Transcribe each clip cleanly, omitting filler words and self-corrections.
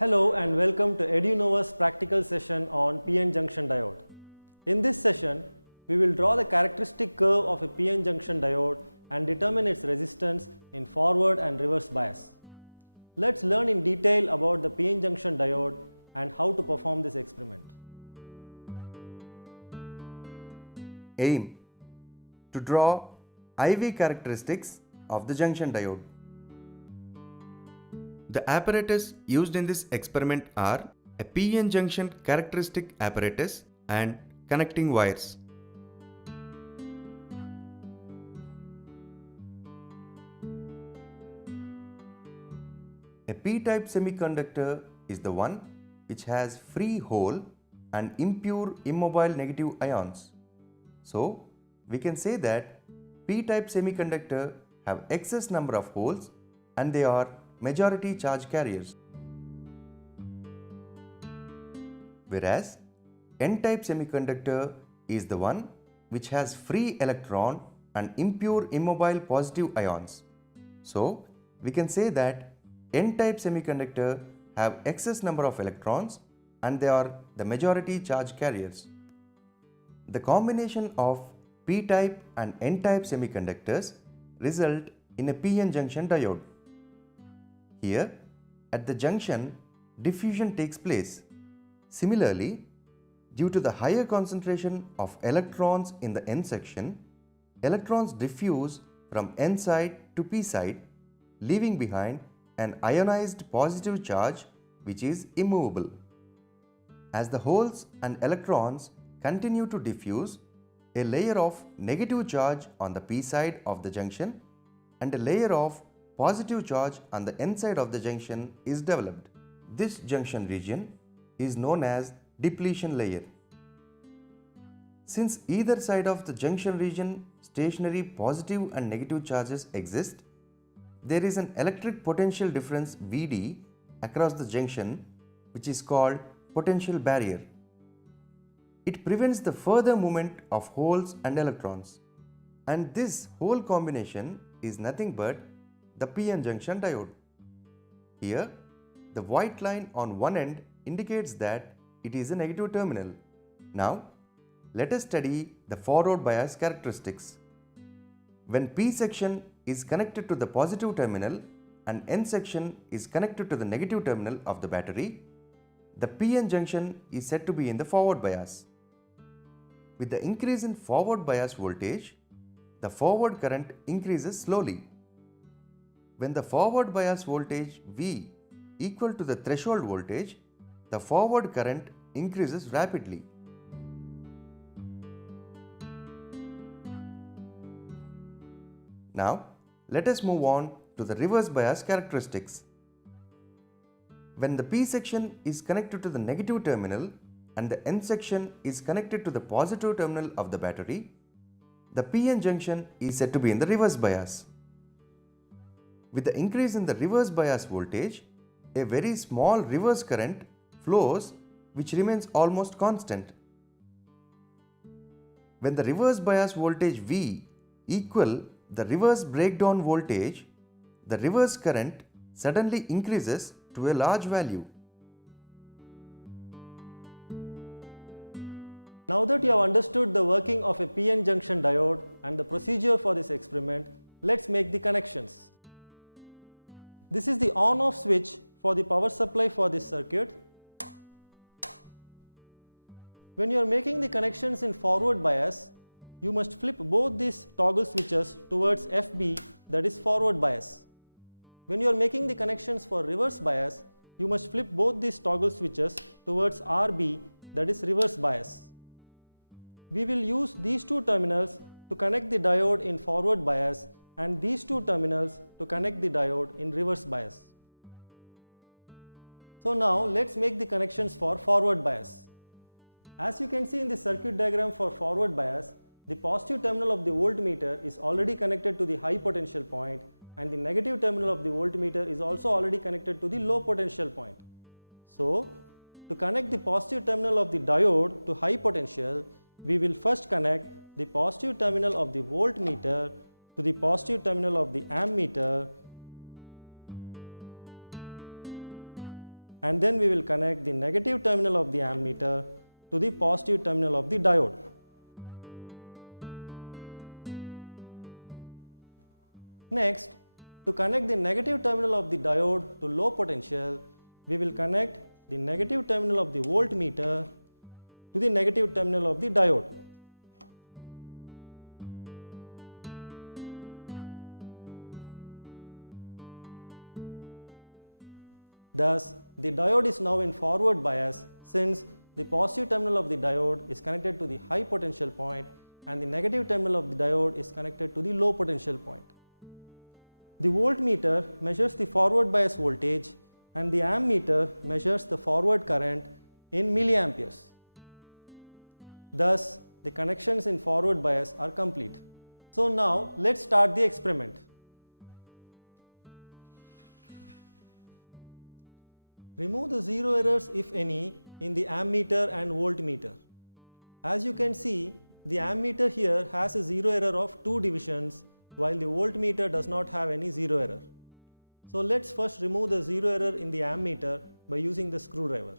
Hello and welcome to EduNova's practical session on PN junction diode. In this session, we will draw the characteristic curve of a PN junction diode and determine its resistance in forward and reverse bias. Let's learn in detail about the PN junction diode and how to perform this experiment. Aim: to draw IV characteristics of the junction diode. The apparatus used in this experiment are a PN junction characteristic apparatus and connecting wires. A P-type semiconductor is the one which has free hole and impure immobile negative ions. So, we can say that P-type semiconductor have excess number of holes and they are majority charge carriers. Whereas N-type semiconductor is the one which has free electron and impure immobile positive ions. So, we can say that N-type semiconductor have excess number of electrons and they are the majority charge carriers. The combination of P-type and N-type semiconductors result in a PN junction diode. Here, at the junction, diffusion takes place. Similarly, due to the higher concentration of electrons in the N section, electrons diffuse from N side to P side, leaving behind an ionized positive charge which is immovable. As the holes and electrons continue to diffuse, a layer of negative charge on the P side of the junction and a layer of positive charge on the N side of the junction is developed. This junction region is known as depletion layer. Since either side of the junction region stationary positive and negative charges exist, there is an electric potential difference Vd across the junction which is called potential barrier. It prevents the further movement of holes and electrons. And this whole combination is nothing but the PN junction diode. Here, the white line on one end indicates that it is a negative terminal. Now, let us study the forward bias characteristics. When P section is connected to the positive terminal and N section is connected to the negative terminal of the battery, the PN junction is said to be in the forward bias. With the increase in forward bias voltage, the forward current increases slowly. When the forward bias voltage V equal to the threshold voltage, the forward current increases rapidly. Now, let us move on to the reverse bias characteristics. When the P section is connected to the negative terminal and the N section is connected to the positive terminal of the battery, the PN junction is said to be in the reverse bias. With the increase in the reverse bias voltage, a very small reverse current flows which remains almost constant. When the reverse bias voltage V equal the reverse breakdown voltage, the reverse current suddenly increases to a large value. Now that you have understood the working of a PN junction diode and the procedure for this experiment, let's make the connections. This is the on-off switch for the power supply for this circuit. When you are making the connections in forward bias, you must flip both these toggle switches towards FB, that is forward bias. When you are making the connections for reverse bias, you must flip both these toggle switches towards RB, that is reverse bias. We will use these two terminals to connect the diode in forward bias and these two terminals to connect the diode in reverse bias. So now let's make the connections for forward bias. As you can see in the circuit diagram for forward bias, the positive terminal of the voltmeter is already connected to the high potential point and the negative terminal of the voltmeter is also already connected to the low potential point. So, to connect the positive terminal of the diode to high potential, we will first connect the positive terminal of the voltmeter to the positive terminal of the ammeter and then we will connect the negative terminal of the ammeter to the positive terminal of the diode. Next, to connect the negative terminal of the diode to low potential, we will connect the negative terminal of the voltmeter to the negative terminal of the diode. Thus, the diode is now in forward bias since the positive terminal of the diode is connected to the high potential point and the negative terminal of the diode is connected to the low potential point. The voltmeter measures the forward bias voltage and the ammeter measures the forward current in milliamperes. Thus, the connections in forward bias are complete. So now let's start the experiment. Remove the zero errors, if any, in the ammeter and voltmeter. As you can see, the ammeter here has a zero error of 2 divisions while the voltmeter does not have any zero error. So let's first remove the zero error in the ammeter by using the screwdriver.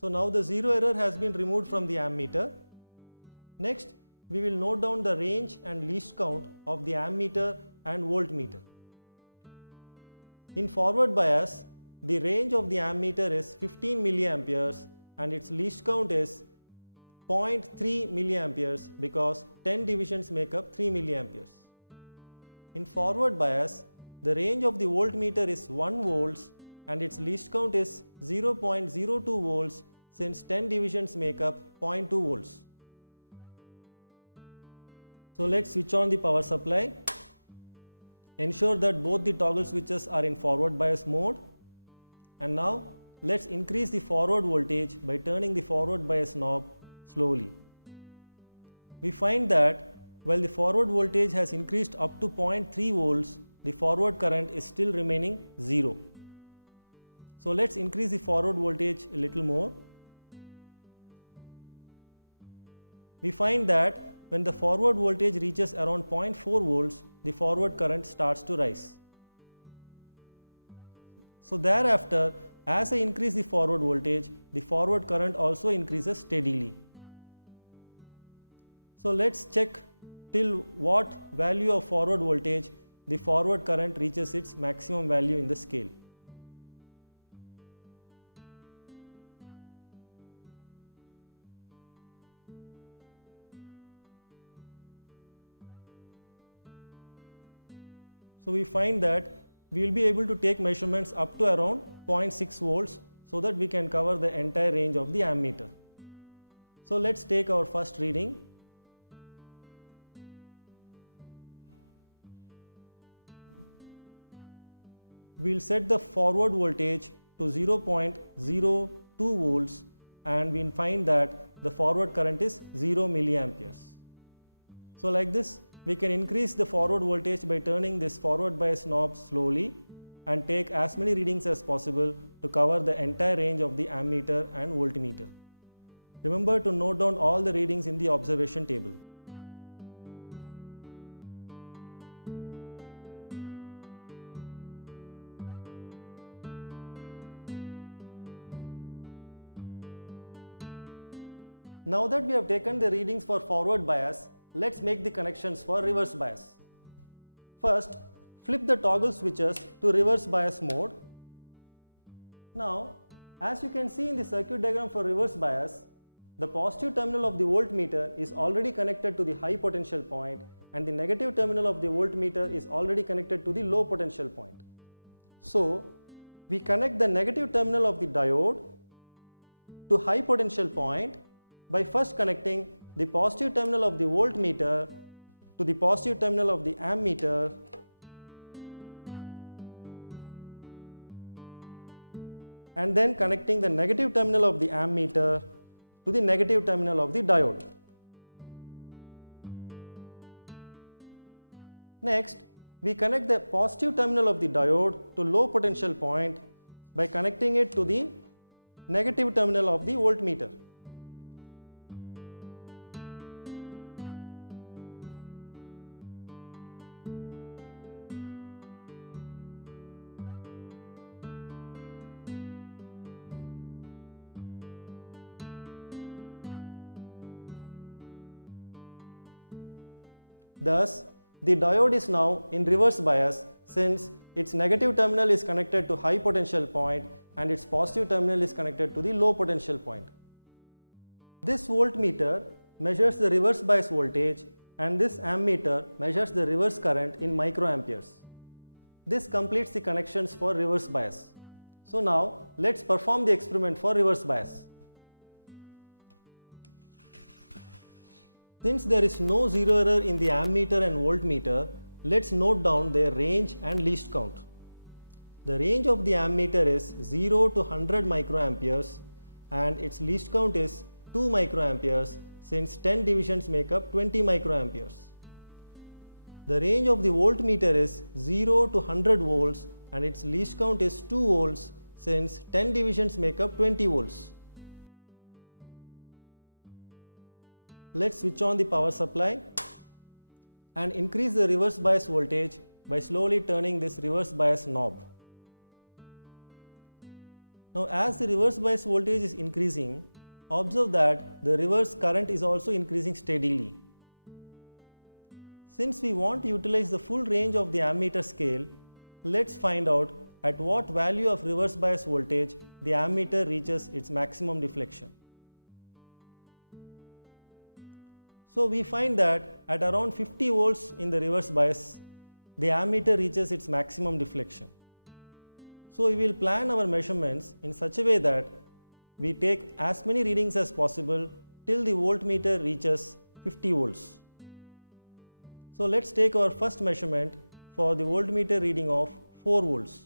So now the zero error has been removed from the ammeter. Next, we will note down the range and least count of the ammeter and voltmeter. In forward bias, the range of the ammeter is 15 milliamperes and its least count is 0.3 milliamperes because 10 divisions make up 3 milliamperes. In forward bias, the range of the voltmeter is 1 volts and its least count is 0.02 volts since 10 divisions make up 0.2 volts. So let's switch on the power supply. Ensure that both the toggle switches are in forward bias mode. And now let's increase the forward voltage by turning the forward bias knob slowly. We find that while the forward voltage has increased up to 0.3 volts, the forward current is still remaining 0. So let's increase the forward voltage a little more. We find that when the forward voltage reaches around 0.4 volts, the forward current starts to rise. So thereafter, as I increase the forward voltage, the forward current also increases steadily. So let's check till what value of forward voltage the forward current reaches its maximum value in the scale. So we find that we will be able to take measurements up to around 0.6 volts so that we can cover the entire range of the ammeter. So let's take our first reading. We will set the forward voltage to 0.02 volts and we find that the forward current is 0 milliamperes. So like this, we can increase the forward voltage by turning this forward bias knob slowly and take as many readings as possible to cover the entire range of the ammeter and voltmeter. Remember to note down all the readings in the observation table. Now that we have taken the readings for forward bias, let's make the connections for reverse bias. First, flip the toggle switches to reverse bias mode. Now, as you can see in the circuit diagram for reverse bias, the positive terminal of the voltmeter is already connected to the high potential point and the negative terminal of the voltmeter is already connected to the low potential point. So, we connect the negative terminal of the diode to high potential point by first connecting the positive terminal of the voltmeter to the positive terminal of the ammeter and then connecting the negative terminal of the ammeter to the negative terminal of the diode. Next, we connect the positive terminal of the diode to low potential point by connecting it to the negative terminal of the voltmeter. Thus, the diode is now in reverse bias since its negative terminal is connected to high potential point and its positive terminal is connected to the low potential point. This voltmeter measures the reverse bias voltage and this ammeter measures the reverse current in microamperes. This completes the connections for reverse bias. So now let's perform the experiment for reverse bias. Since there is no zero error in the ammeter and voltmeter, let's note down their range and least count. The range of the ammeter is 0 to 100 microamperes and its least count is 2 microamperes since 10 divisions make up 20 microamperes. The range of the voltmeter is 0 to 100 volts and its least count is 2 volts since 10 divisions make up 20 volts. Let's switch on the power supply and increase the reverse bias voltage by slowly turning this reverse bias knob. Now as the reverse bias voltage is increasing, observe that the reverse current is also increasing steadily. Since we want to utilize the full range of the ammeter scale, let's find out at what value of reverse bias voltage the ammeter reaches its maximum deflection. So we find that at around 50 volts in the reverse bias, the ammeter reaches its maximum deflection. So we will plan our measurements in such a way that we take as many readings as possible till the voltmeter reaches 50 volts. So let's take our first measurement for the voltmeter reading of 4 volts.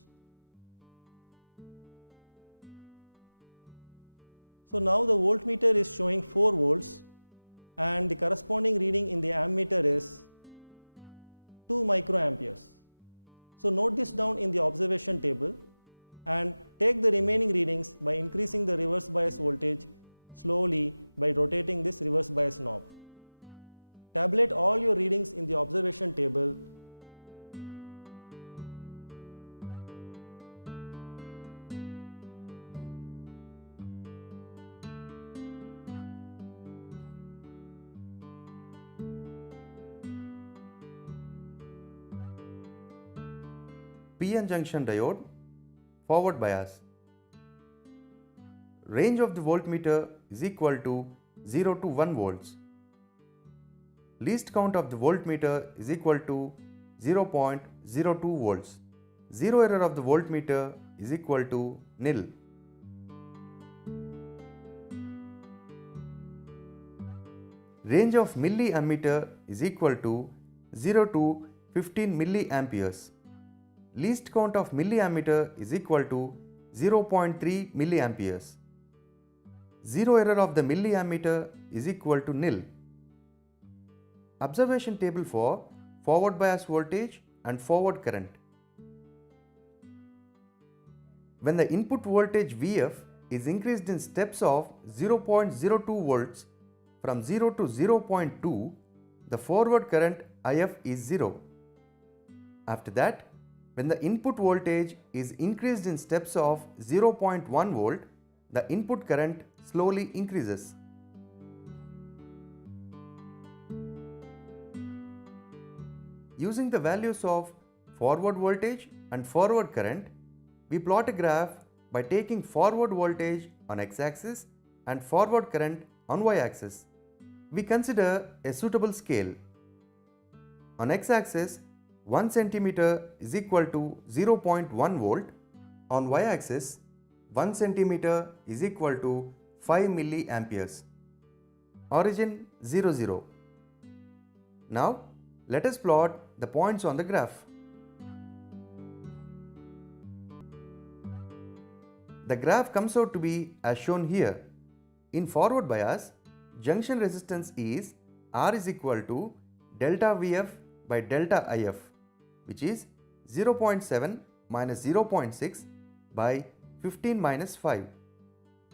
So now the voltmeter is showing 4 volts and the corresponding reading in the ammeter is 2 microamperes. So note this down in the observation table and take the remaining readings by increasing the reverse bias voltage slowly by rotating this reverse bias knob. Tabulate all your readings in the observation table. PN junction diode, forward bias. Range of the voltmeter is equal to 0 to 1 volts. Least count of the voltmeter is equal to 0.02 volts. Zero error of the voltmeter is equal to nil. Range of milliammeter is equal to 0 to 15 milliamperes. Least count of milliammeter is equal to 0.3 milliamperes. Zero error of the milliammeter is equal to nil. Observation table for forward bias voltage and forward current. When the input voltage Vf is increased in steps of 0.02 volts from 0 to 0.2, the forward current If is 0. After that, when the input voltage is increased in steps of 0.1 volt, the input current slowly increases. Using the values of forward voltage and forward current, we plot a graph by taking forward voltage on x-axis and forward current on y-axis. We consider a suitable scale. On x-axis, 1 cm is equal to 0.1 volt. On y-axis, 1 cm is equal to 5 milliamperes. Origin 0, 0. Now, let us plot the points on the graph. The graph comes out to be as shown here. In forward bias, junction resistance is R is equal to delta Vf by delta If, which is 0.7 minus 0.6 by 15 minus 5.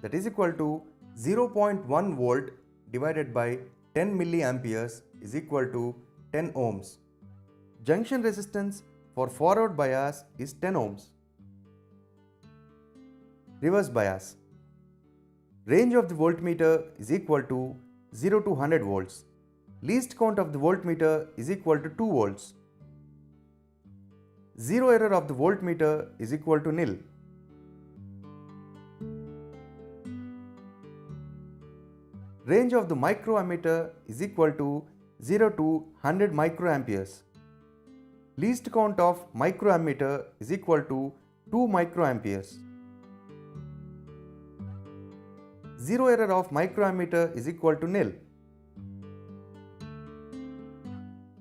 That is equal to 0.1 volt divided by 10 milliamperes is equal to 10 ohms. Junction resistance for forward bias is 10 ohms. Reverse bias. Range of the voltmeter is equal to 0 to 100 volts. least count of the voltmeter is equal to 2 volts. Zero error of the voltmeter is equal to nil. Range of the microammeter is equal to 0 to 100 microamperes. Least count of microammeter is equal to 2 microamperes. Zero error of microammeter is equal to nil.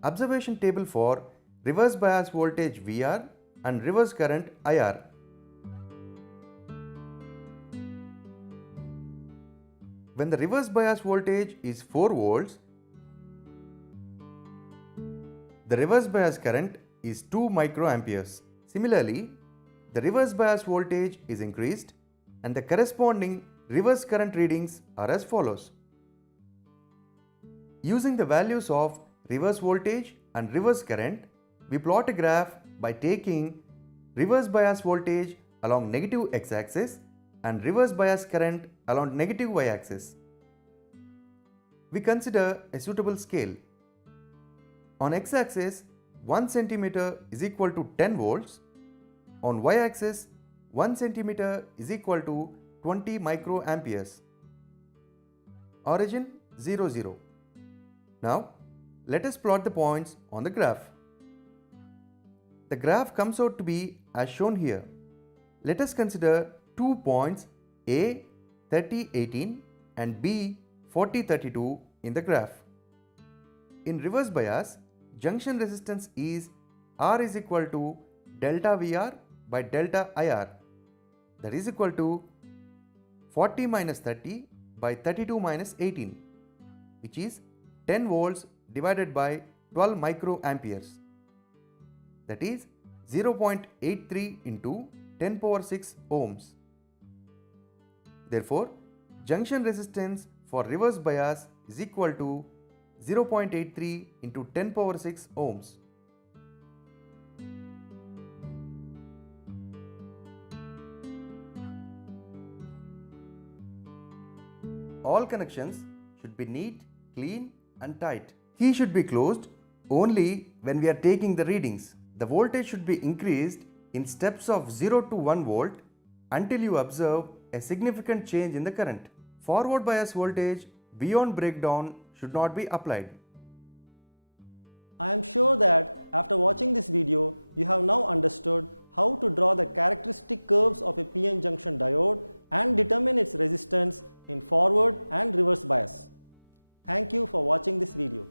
Observation table for reverse bias voltage VR and reverse current IR. When the reverse bias voltage is 4 volts, the reverse bias current is 2 microamperes. Similarly, the reverse bias voltage is increased and the corresponding reverse current readings are as follows. Using the values of reverse voltage and reverse current, we plot a graph by taking reverse bias voltage along negative x-axis and reverse bias current along negative y-axis. We consider a suitable scale. On x-axis, 1 cm is equal to 10 volts. On y-axis, 1 cm is equal to 20 microamperes. Origin 0, 0. Now, let us plot the points on the graph. The graph comes out to be as shown here. Let us consider 2 points A 3018 and B 4032 in the graph. In reverse bias, junction resistance is R is equal to delta VR by delta IR, that is equal to 40 minus 30 by 32 minus 18, which is 10 volts divided by 12 microamperes, that is 0.83 into 10 power 6 ohms. Therefore, junction resistance for reverse bias is equal to 0.83 into 10 power 6 ohms. All connections should be neat, clean and tight. Key should be closed only when we are taking the readings. The voltage should be increased in steps of 0 to 1 volt until you observe a significant change in the current. Forward bias voltage beyond breakdown should not be applied. I am sure that after watching this video, you have now understood how to draw the characteristic curves of a PN junction diode and determine its resistance in forward and reverse bias. Thank you for watching this video.